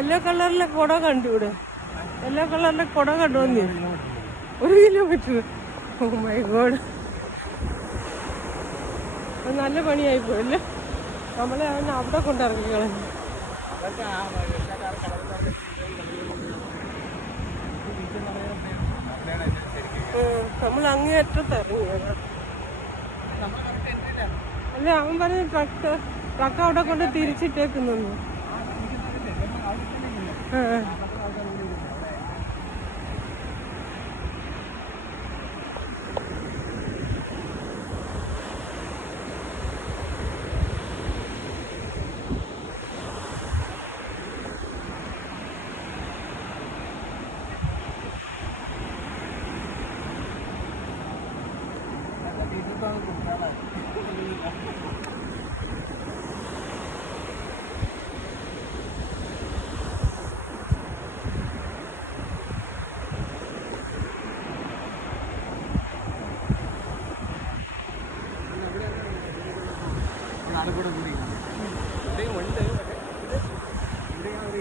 Yellow കളറിലെ കുട കണ്ടു ഇവിടെ. യെല്ലോ കളറിലെ കുട കണ്ടു വന്നി 1 കിലോമീറ്റർ. ഓ മൈ ഗോഡ്, അത് നല്ല പണിയായി പോയല്ലേ. നമ്മളെ അവൻ അവിടെ കൊണ്ടിറക്കി കളഞ്ഞു. നമ്മൾ അങ്ങേയറ്റത്ത് ഇറങ്ങി. അല്ല, അവൻ പറഞ്ഞ ട്രക്ക് അവിടെ കൊണ്ട് തിരിച്ചിട്ടേക്കുന്നു. കൂടി ഉണ്ട്.